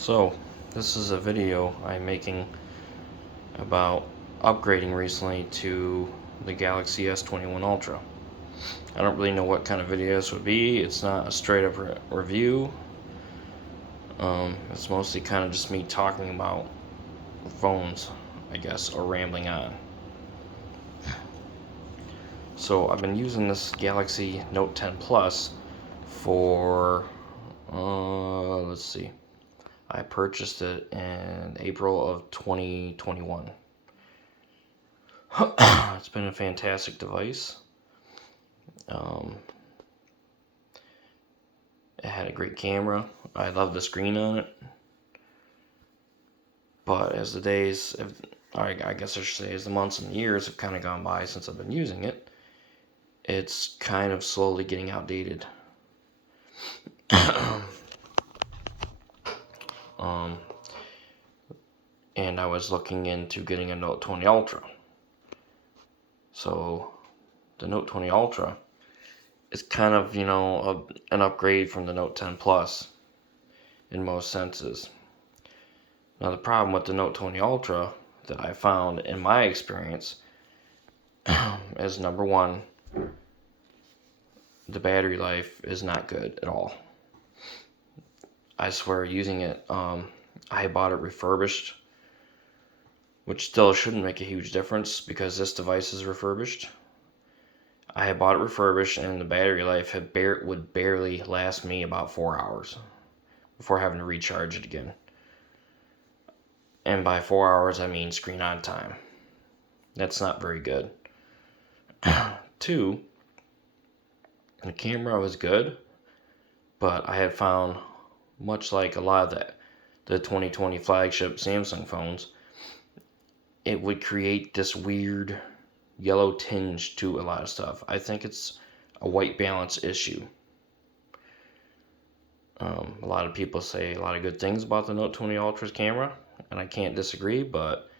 So, this is a video I'm making about upgrading recently to the Galaxy S21 Ultra. I don't really know what kind of video this would be. It's not a straight up review. It's mostly kind of just me talking about phones, I guess, or rambling on. So, I've been using this Galaxy Note 10 Plus for, let's see. I purchased it in April of 2021. It's been a fantastic device. It had a great camera. I love the screen on it. But as the days, I guess I should say, as the months and years have kind of gone by since I've been using it, it's kind of slowly getting outdated. And I was looking into getting a Note 20 Ultra. So the Note 20 Ultra is kind of, an upgrade from the Note 10 Plus in most senses. Now the problem with the Note 20 Ultra that I found in my experience is, number one, the battery life is not good at all. I swear, using it, I bought it refurbished, which still shouldn't make a huge difference because this device is refurbished. I had bought it refurbished, and the battery life would barely last me about 4 hours before having to recharge it again. And by 4 hours, I mean screen on time. That's not very good. 2, the camera was good, but I had found, much like a lot of the 2020 flagship Samsung phones, it would create this weird yellow tinge to a lot of stuff. I think it's a white balance issue. A lot of people say a lot of good things about the Note 20 Ultra's camera, and I can't disagree, but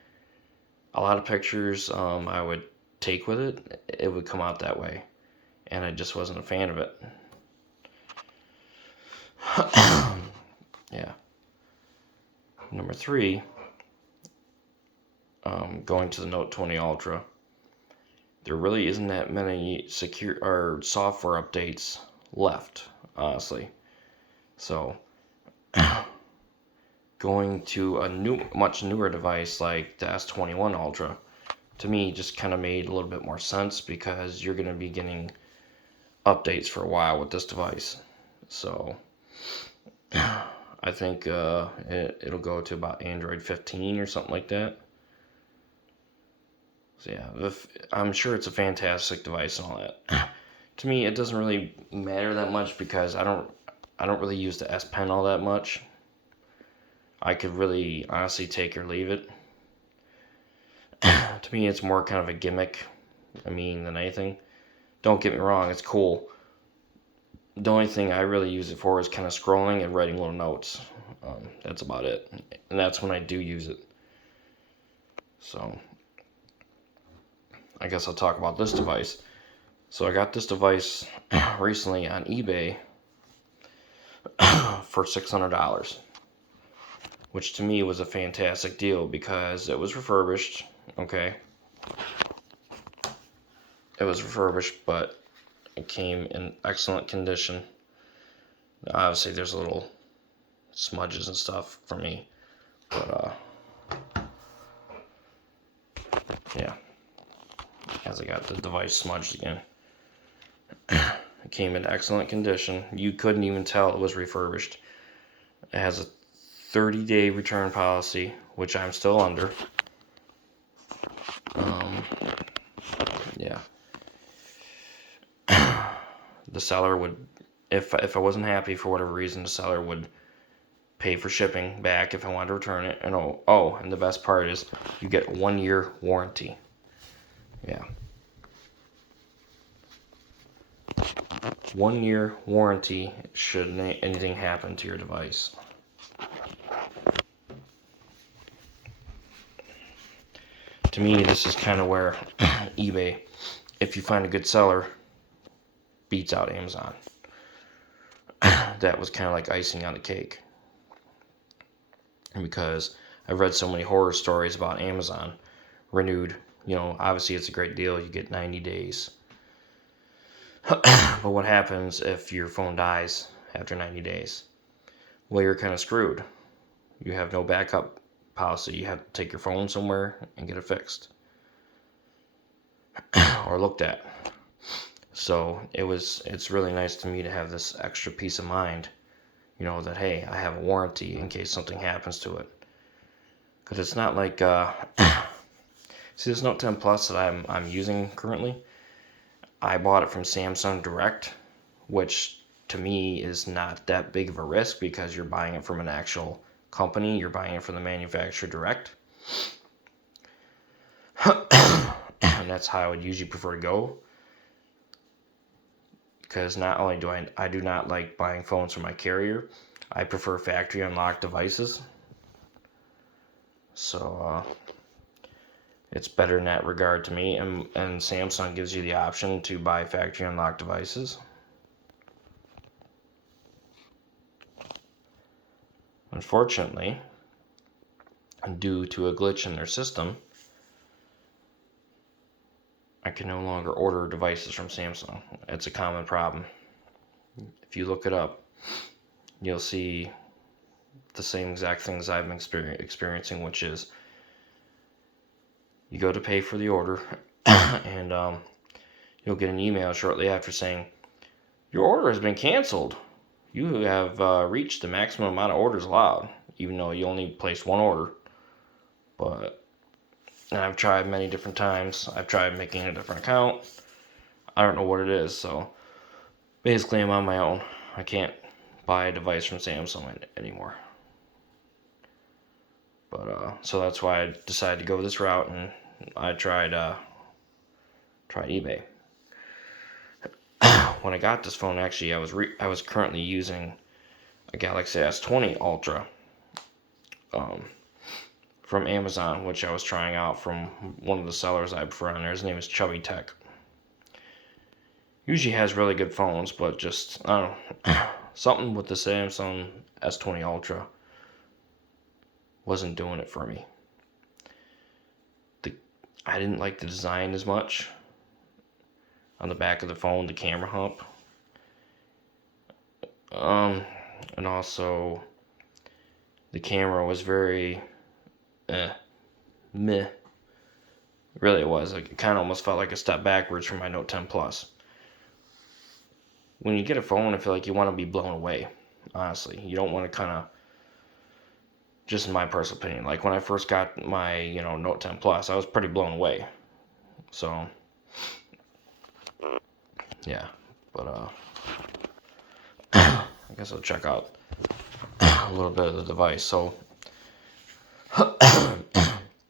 a lot of pictures I would take with it, it would come out that way, and I just wasn't a fan of it. Yeah. Number 3, going to the Note 20 Ultra, there really isn't that many secure or software updates left, honestly. So, going to a much newer device like the S21 Ultra, to me, just kind of made a little bit more sense because you're going to be getting updates for a while with this device. So, I think it'll go to about Android 15 or something like that. So yeah, I'm sure it's a fantastic device and all that. To me, it doesn't really matter that much because I don't really use the S Pen all that much. I could really honestly take or leave it. To me, it's more kind of a gimmick, than anything. Don't get me wrong, it's cool. The only thing I really use it for is kind of scrolling and writing little notes. That's about it. And that's when I do use it. So, I guess I'll talk about this device. So I got this device recently on eBay for $600, which to me was a fantastic deal because it was refurbished. Okay, it was refurbished, but it came in excellent condition. Obviously, there's little smudges and stuff for me, but yeah, as I got the device smudged again. It came in excellent condition. You couldn't even tell it was refurbished. It has a 30-day return policy, which I'm still under. Yeah. The seller would, if I wasn't happy for whatever reason, the seller would pay for shipping back if I wanted to return it. And and the best part is you get a 1-year warranty. Yeah. 1-year warranty should anything happen to your device. To me, this is kind of where eBay, if you find a good seller, beats out Amazon. That was kind of like icing on the cake. because I've read so many horror stories about Amazon renewed. Obviously it's a great deal. You get 90 days. But what happens if your phone dies after 90 days? Well, you're kind of screwed. You have no backup policy. You have to take your phone somewhere and get it fixed or looked at. So it's really nice to me to have this extra peace of mind, that hey, I have a warranty in case something happens to it. Because it's not like see, this Note 10 Plus that I'm using currently, I bought it from Samsung Direct, which to me is not that big of a risk because you're buying it from an actual company. You're buying it from the manufacturer direct. And that's how I would usually prefer to go. Because not only do I do not like buying phones from my carrier, I prefer factory unlocked devices. So it's better in that regard to me. And Samsung gives you the option to buy factory unlocked devices. Unfortunately, due to a glitch in their system, I can no longer order devices from Samsung. It's a common problem. If you look it up, you'll see the same exact things I've been experiencing, which is you go to pay for the order and you'll get an email shortly after saying, your order has been canceled. You have reached the maximum amount of orders allowed, even though you only placed one order. And I've tried many different times. I've tried making a different account. I don't know what it is, so basically I'm on my own. I can't buy a device from Samsung anymore. But so that's why I decided to go this route, and I tried eBay. When I got this phone, actually, I was currently using a Galaxy S21 Ultra from Amazon, which I was trying out from one of the sellers I prefer on there. His name is Chubby Tech. Usually has really good phones, but just, I don't know, something with the Samsung S21 Ultra wasn't doing it for me. I didn't like the design as much. On the back of the phone, the camera hump. And also, the camera was very, meh. Really, it was. Like, it kind of almost felt like a step backwards from my Note 10 Plus. When you get a phone, I feel like you want to be blown away. Honestly, you don't want to kind of, just in my personal opinion, like when I first got my, Note 10 Plus, I was pretty blown away. So, yeah, but I guess I'll check out a little bit of the device. So,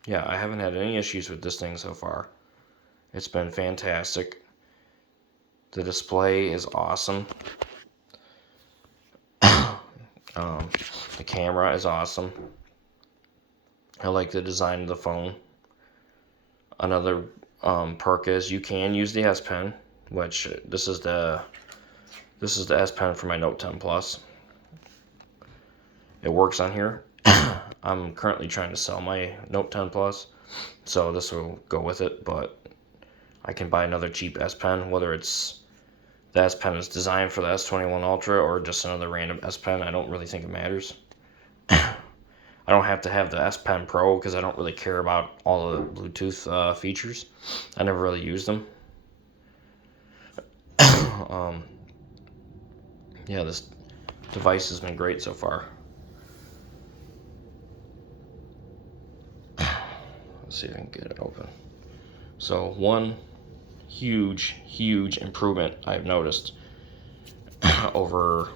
yeah, I haven't had any issues with this thing so far. It's been fantastic. The display is awesome. The camera is awesome. I like the design of the phone. Another perk is you can use the S Pen, which this is the S Pen for my Note 10 Plus. It works on here. I'm currently trying to sell my Note 10 Plus, so this will go with it, but I can buy another cheap S Pen, whether it's the S Pen is designed for the S21 Ultra or just another random S Pen. I don't really think it matters. I don't have to have the S Pen Pro because I don't really care about all the Bluetooth features. I never really used them. Yeah, this device has been great so far. Let's see if I can get it open. So one huge improvement I've noticed over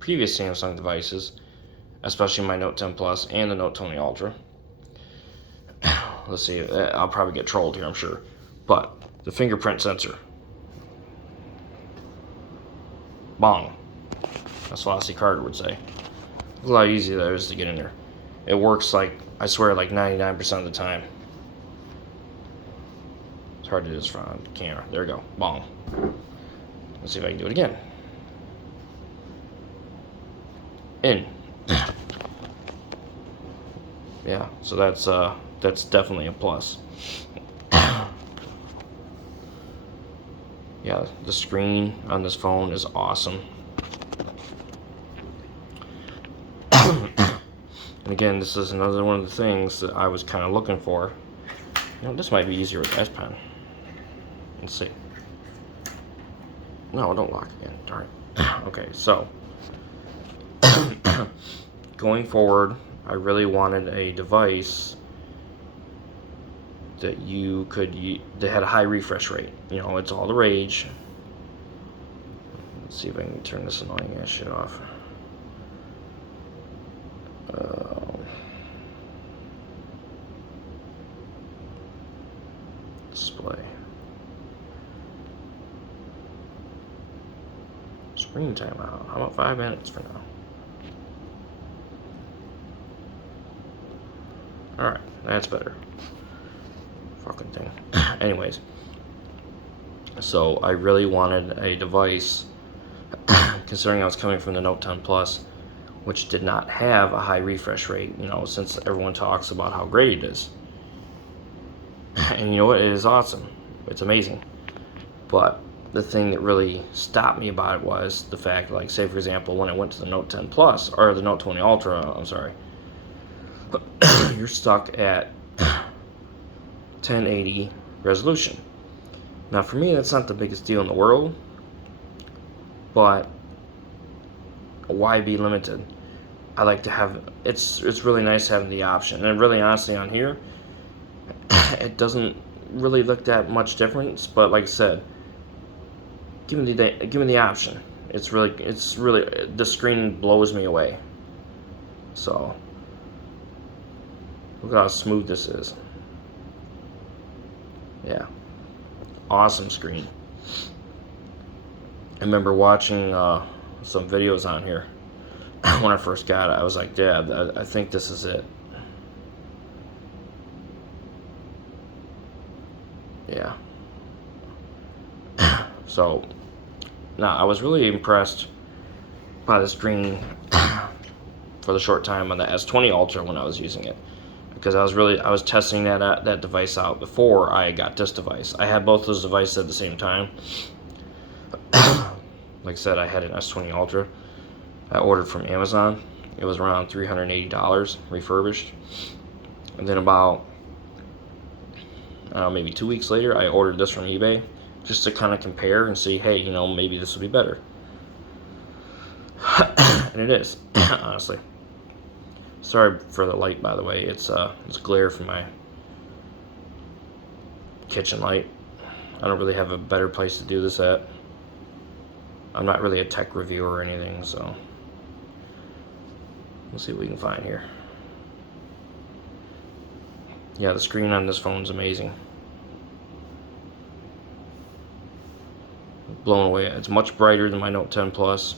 previous Samsung devices, especially my Note 10 Plus and the Note 20 Ultra. Let's see, I'll probably get trolled here, I'm sure, but the fingerprint sensor. Bong. That's what Lassie Carter would say. Look how easy that is to get in there. It works like, I swear, like 99% of the time. It's hard to do this from the camera. There we go. Bong. Let's see if I can do it again. In. yeah, so that's definitely a plus. Yeah, the screen on this phone is awesome. And again, this is another one of the things that I was kind of looking for. You know, this might be easier with the S Pen. Let's see. No, don't lock again. Darn it. Okay, so going forward, I really wanted a device that you could that had a high refresh rate. You know, it's all the rage. Let's see if I can turn this annoying ass shit off. Display. Screen timeout. How about 5 minutes for now? Alright, that's better. Fucking thing. Anyways. So I really wanted a device, considering I was coming from the Note 10 Plus, which did not have a high refresh rate, you know, since everyone talks about how great it is. And you know what? It is awesome. It's amazing. But the thing that really stopped me about it was the fact, like, say for example, when I went to the Note 10 Plus, or the Note 20 Ultra, I'm sorry, you're stuck at 1080 resolution. Now for me, that's not the biggest deal in the world, but why be limited? I like to have, it's really nice having the option. And really honestly on here, it doesn't really look that much difference, but like I said, give me the option. It's really the screen blows me away. So look at how smooth this is. Yeah, awesome screen. I remember watching some videos on here when I first got it. I was like, yeah, I think this is it. Yeah. So now I was really impressed by the screen for the short time on the S20 Ultra when I was using it, because I was testing that device out before I got this device. I had both those devices at the same time. Like I said, I had an S20 Ultra I ordered from Amazon. It was around $380 refurbished, and then about maybe 2 weeks later, I ordered this from eBay just to kind of compare and see, hey, you know, maybe this will be better. And it is, honestly. Sorry for the light, by the way. It's glare from my kitchen light. I don't really have a better place to do this at. I'm not really a tech reviewer or anything, so we'll see what we can find here. Yeah, the screen on this phone's amazing. Blown away. It's much brighter than my Note 10 Plus.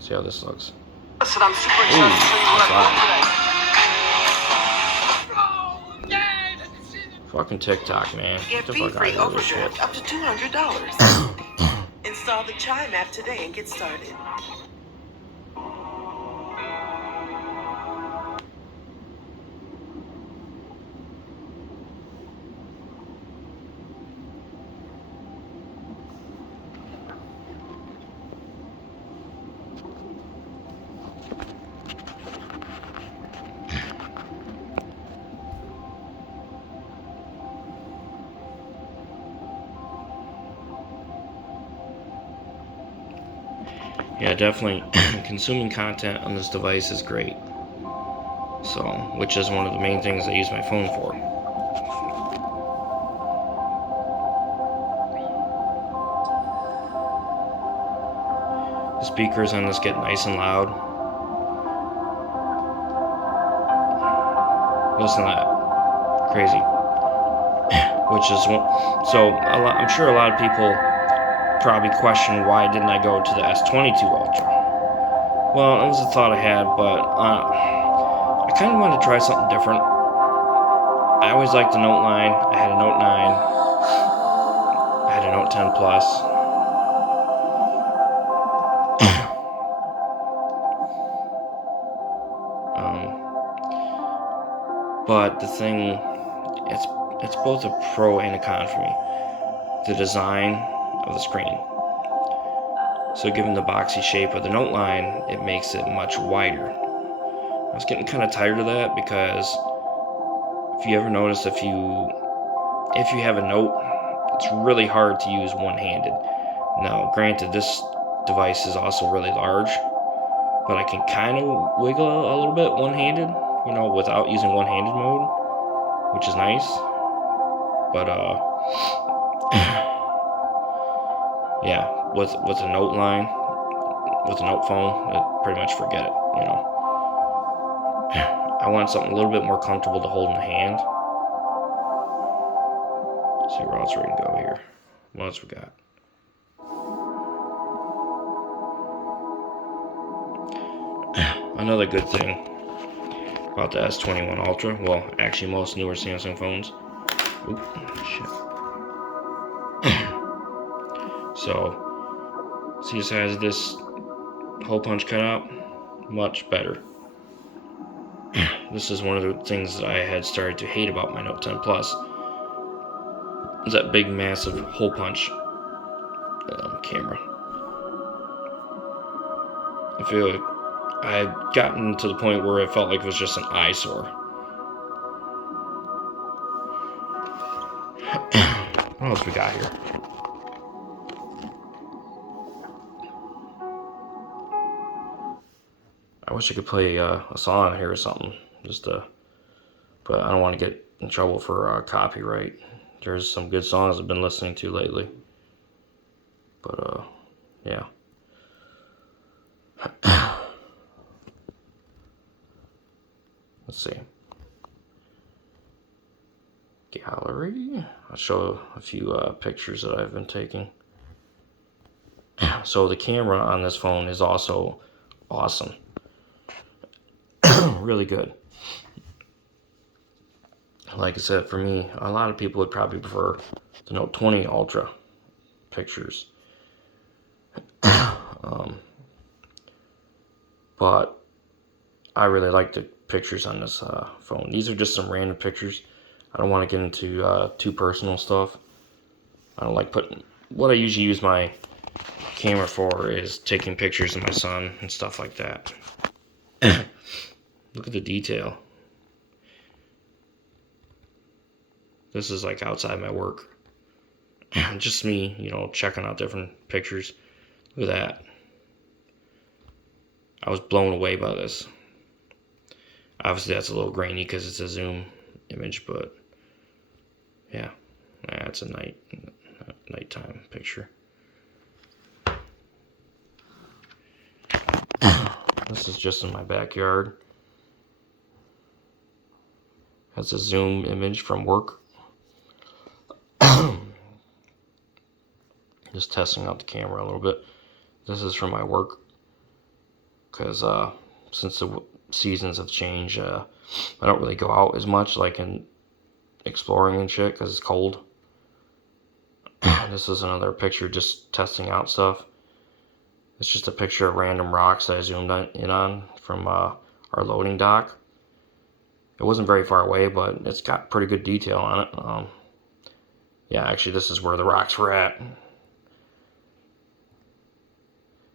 See how this looks. Listen, I'm super excited to show you what I've got today. Fucking TikTok, man. Get fee-free overdraft up to $200. Install the Chime app today and get started. Yeah, definitely consuming content on this device is great. So, which is one of the main things I use my phone for. The speakers on this get nice and loud. Listen to that. Crazy. Which is one, so I'm sure a lot of people probably question why didn't I go to the S22 Ultra. Well, it was a thought I had, but I kind of wanted to try something different. I always liked the Note line. I had a Note 9. I had a Note 10 Plus. But the thing, it's both a pro and a con for me. The design of the screen. So given the boxy shape of the note line, it makes it much wider. I was getting kind of tired of that because if you ever notice, if you have a note, it's really hard to use one-handed. Now, granted, this device is also really large, but I can kind of wiggle a little bit one-handed, without using one-handed mode, which is nice. But yeah, with a note line, with a note phone, pretty much forget it. I want something a little bit more comfortable to hold in the hand. Let's see where else we can go here. What else we got? Another good thing about the S21 Ultra, well, actually most newer Samsung phones. Oop, shit. So, see the size of this hole punch cutout? Much better. This is one of the things that I had started to hate about my Note 10 Plus. Is that big, massive hole punch camera. I feel like I had gotten to the point where it felt like it was just an eyesore. What else we got here? I wish I could play a song here or something, but I don't want to get in trouble for copyright. There's some good songs I've been listening to lately, but yeah. Let's see. Gallery. I'll show a few pictures that I've been taking. So the camera on this phone is also awesome. Really good. Like I said, for me, a lot of people would probably prefer the Note 20 Ultra pictures. But I really like the pictures on this phone. These are just some random pictures. I don't want to get into too personal stuff. I don't like putting... What I usually use my camera for is taking pictures of my son and stuff like that. Look at the detail. This is like outside my work. Just me, checking out different pictures. Look at that. I was blown away by this. Obviously that's a little grainy because it's a zoom image, but yeah, that's a nighttime picture. This is just in my backyard. That's a zoom image from work. Just testing out the camera a little bit. This is from my work because since the seasons have changed, I don't really go out as much, like in exploring and shit, because it's cold. This is another picture just testing out stuff. It's just a picture of random rocks that I zoomed in on from our loading dock. It wasn't very far away, but it's got pretty good detail on it. Yeah, actually this is where the rocks were at.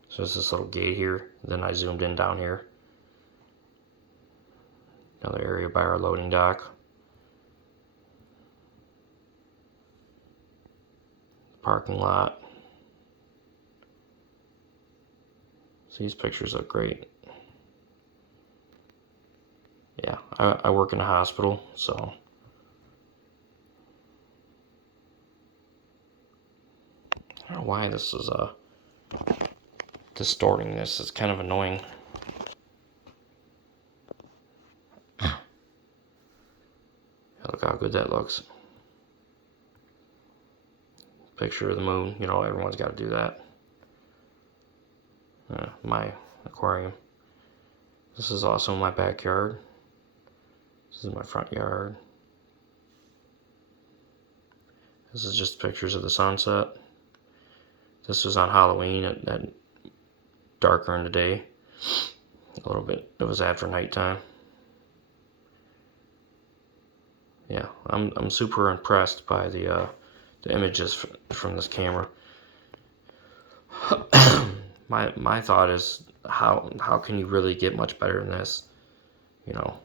So there's this little gate here. Then I zoomed in down here. Another area by our loading dock. Parking lot. So these pictures look great. Yeah, I work in a hospital, so I don't know why this is distorting this. It's kind of annoying. Look how good that looks. Picture of the moon. Everyone's got to do that. My aquarium. This is also my backyard. This is my front yard. This is just pictures of the sunset. This was on Halloween at darker in the day. A little bit. It was after nighttime. yeah, I'm super impressed by the images from this camera. My thought is, how can you really get much better than this? You know.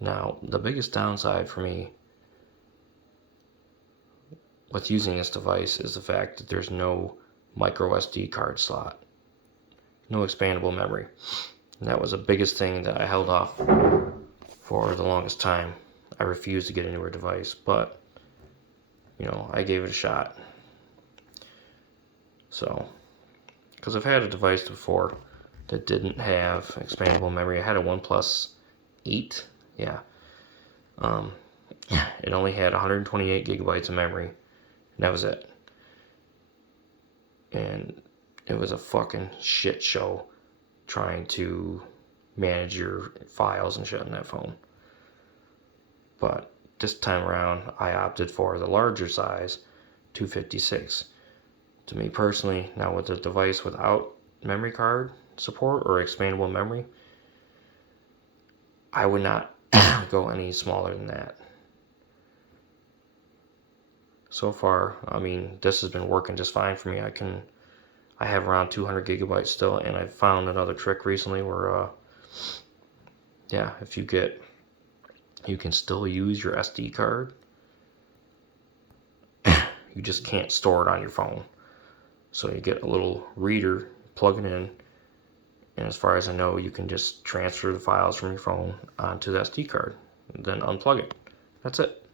Now, the biggest downside for me with using this device is the fact that there's no micro SD card slot, no expandable memory. And that was the biggest thing that I held off for the longest time. I refused to get a newer device, but you know, I gave it a shot. So, because I've had a device before that didn't have expandable memory. I had a OnePlus 8, yeah. It only had 128 gigabytes of memory, and that was it. And it was a fucking shit show trying to manage your files and shit on that phone. But this time around, I opted for the larger size, 256. To me personally, now with a device without memory card support or expandable memory, I would not go any smaller than that. So far, I mean, this has been working just fine for me. I have around 200 gigabytes still, and I found another trick recently where, yeah, you can still use your SD card. You just can't store it on your phone. So you get a little reader, plug it in, and as far as I know, you can just transfer the files from your phone onto the SD card, and then unplug it. That's it.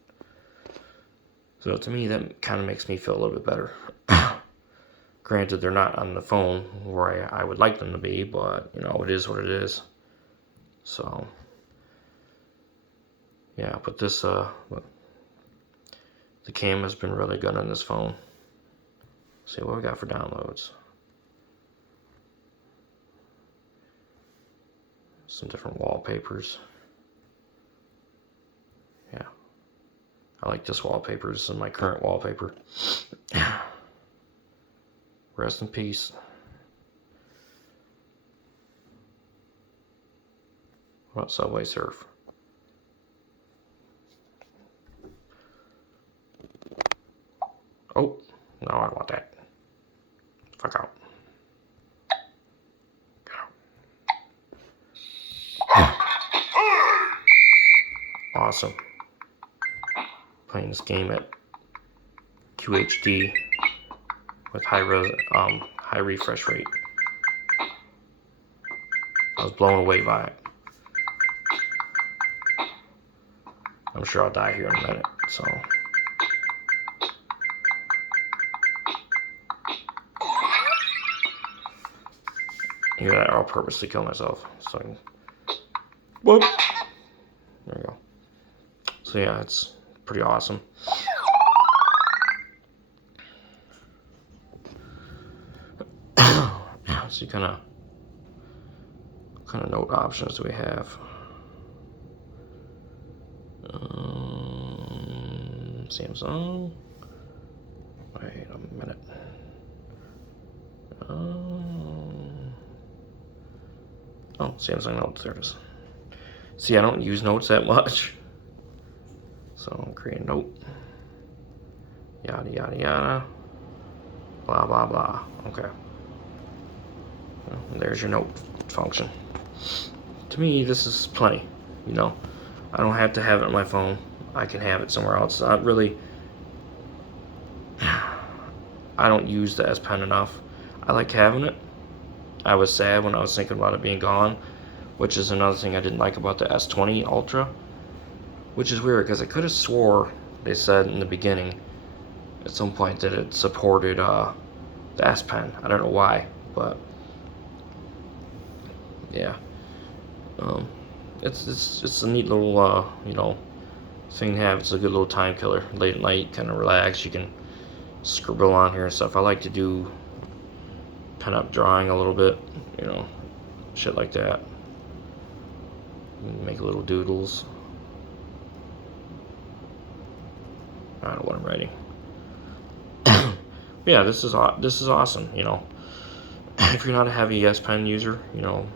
So to me, that kind of makes me feel a little bit better. Granted, they're not on the phone where I would like them to be, but you know, it is what it is. So, yeah, but this, the camera's been really good on this phone. Let's see what we got for downloads. Some different wallpapers. Yeah. I like this wallpaper. This is my current wallpaper. Rest in peace. What about Subway Surf? Oh, no, I don't want that. Fuck out. Get out. Awesome. Playing this game at QHD with high refresh rate. I was blown away by it. I'm sure I'll die here in a minute, so. Hear that? I'll purposely kill myself. So, whoop. There we go. So yeah, it's pretty awesome. So what kind of note options do we have? Samsung. Wait a minute. Oh, Samsung Notes, there it is. See, I don't use notes that much. So I'll create a note. Yada, yada, yada. Blah, blah, blah. Okay. Well, there's your note function. To me, this is plenty. You know, I don't have to have it on my phone. I can have it somewhere else. I don't use the S Pen enough. I like having it. I was sad when I was thinking about it being gone, which is another thing I didn't like about the S21 Ultra, which is weird because I could have swore they said in the beginning at some point that it supported the S Pen. I don't know why, but yeah, it's a neat little you know, thing to have. It's a good little time killer. Late at night, kind of relax. You can scribble on here and stuff. I like to do pen up drawing a little bit, you know, shit like that. Make little doodles. I don't know what I'm writing. Yeah, this is awesome. You know, if you're not a heavy S Pen user, you know,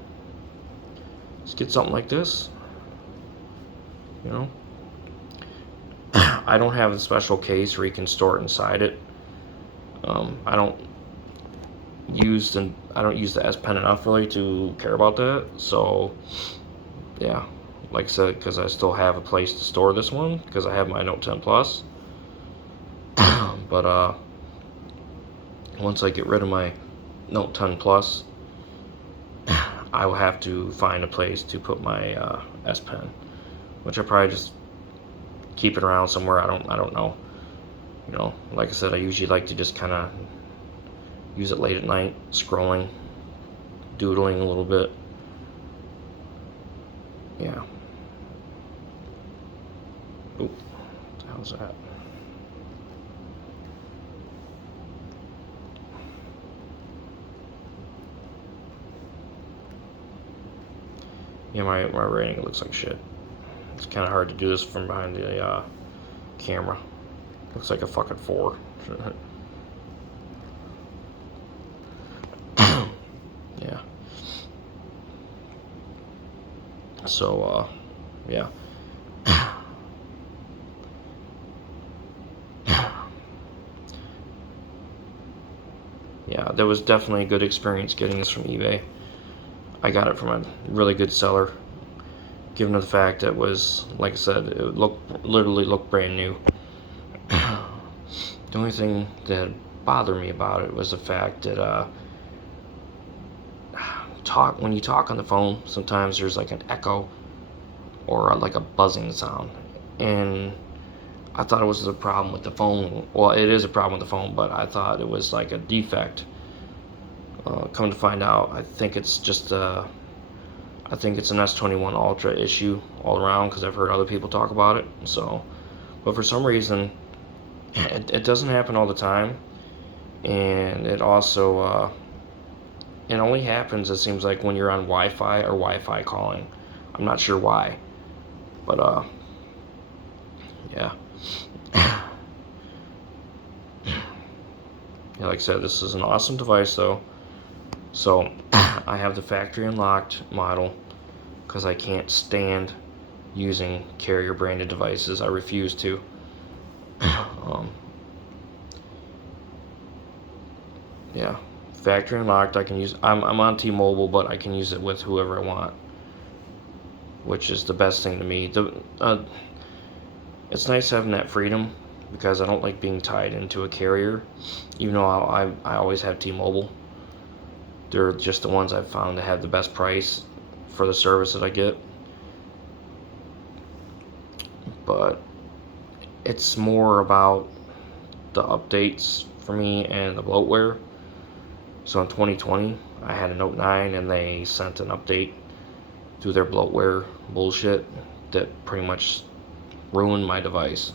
Just get something like this, you know. I don't have a special case where you can store it inside it. I don't use the S Pen enough really to care about that. So yeah, like I said, because I still have a place to store this one because I have my Note 10 Plus. But once I get rid of my Note 10 Plus, I will have to find a place to put my S Pen, which I probably just keep it around somewhere. I don't know. You know, like I said, I usually like to just kind of use it late at night, scrolling, doodling a little bit. Yeah. Oop, what the hell's that? Yeah, my rating looks like shit. It's kind of hard to do this from behind the camera. Looks like a fucking 4. Yeah. So, yeah. Yeah, there was definitely a good experience getting this from eBay. I got it from a really good seller, given the fact that it was, like I said, it literally looked brand new. The only thing that bothered me about it was the fact that when you talk on the phone, sometimes there's like an echo or like a buzzing sound, and I thought it was a problem with the phone. Well, it is a problem with the phone, but I thought it was like a defect. Come to find out, I think it's just an S21 Ultra issue all around because I've heard other people talk about it. So, but for some reason, it doesn't happen all the time, and it also it only happens, it seems like, when you're on Wi-Fi or Wi-Fi calling. I'm not sure why, but yeah. Yeah, like I said, this is an awesome device though. So I have the factory unlocked model because I can't stand using carrier branded devices. I refuse to. Yeah, factory unlocked. I can use. I'm on T-Mobile, but I can use it with whoever I want, which is the best thing to me. It's nice having that freedom because I don't like being tied into a carrier, even though I always have T-Mobile. They're just the ones I've found to have the best price for the service that I get. But it's more about the updates for me and the bloatware. So in 2020, I had a Note 9 and they sent an update through their bloatware bullshit that pretty much ruined my device.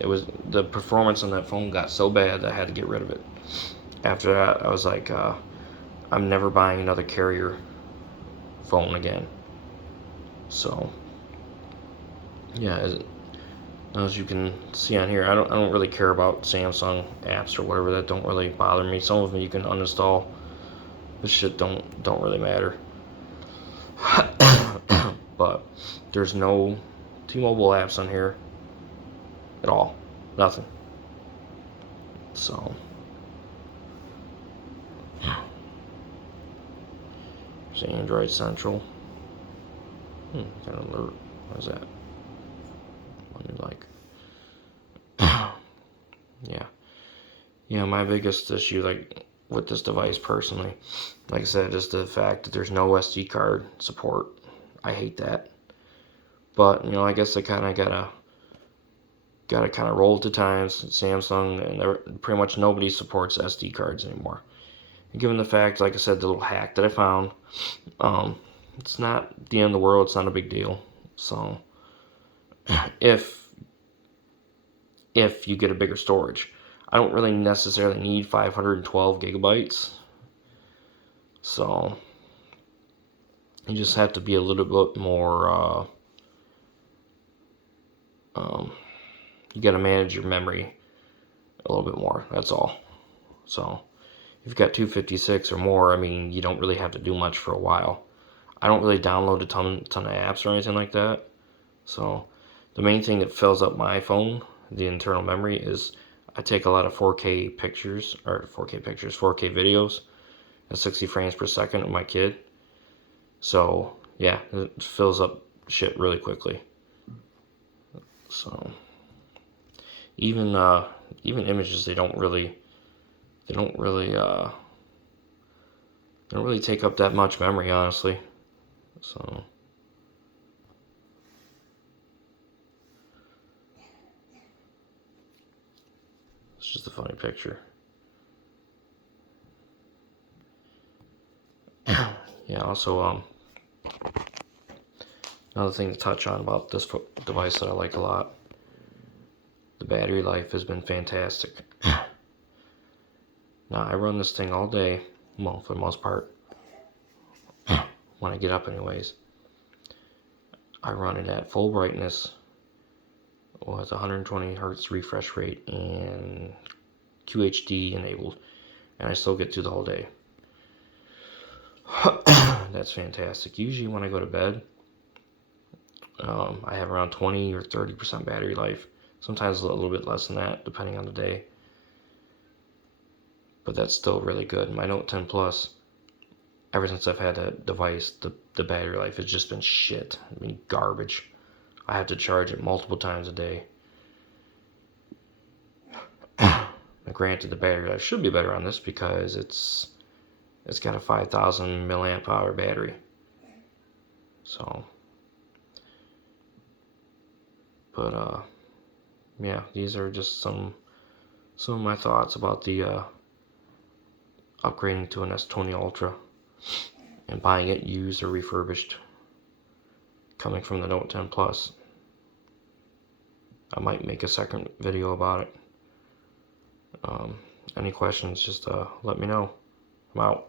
It was the performance on that phone got so bad that I had to get rid of it. After that, I was like, I'm never buying another carrier phone again. So, yeah, as you can see on here, I don't really care about Samsung apps or whatever. That don't really bother me. Some of them you can uninstall. This shit don't really matter. But there's no T-Mobile apps on here at all. Nothing. So there's Android Central. Got an alert. What is that? What do you like? Yeah, my biggest issue, like, with this device personally, like I said, is the fact that there's no SD card support. I hate that. But, you know, I guess I kind of gotta kind of roll with the times. Samsung, and pretty much nobody supports SD cards anymore. And given the fact, like I said, the little hack that I found, it's not the end of the world. It's not a big deal. So, if you get a bigger storage, I don't really necessarily need 512 gigabytes. So you just have to be a little bit more, you got to manage your memory a little bit more. That's all. So you've got 256 or more, I mean, you don't really have to do much for a while. I don't really download a ton of apps or anything like that. So the main thing that fills up my phone, the internal memory, is I take a lot of 4K pictures, or 4K videos at 60 frames per second of my kid. So yeah, it fills up shit really quickly. So even images, they don't really take up that much memory, honestly. So it's just a funny picture. Yeah, also another thing to touch on about this device that I like a lot, the battery life has been fantastic. Now I run this thing all day, well, for the most part, when I get up anyways. I run it at full brightness with 120 hertz refresh rate and QHD enabled, and I still get through the whole day. That's fantastic. Usually when I go to bed, I have around 20 or 30% battery life. Sometimes a little bit less than that, depending on the day. But that's still really good. My Note 10 Plus, ever since I've had that device, the battery life has just been shit. I mean, garbage. I have to charge it multiple times a day. Now, granted, the battery life should be better on this because it's got a 5,000 milliamp hour battery. So, but yeah, these are just some of my thoughts about the upgrading to an S20 Ultra and buying it used or refurbished, coming from the Note 10 Plus. I might make a second video about it. Any questions, just let me know. I'm out.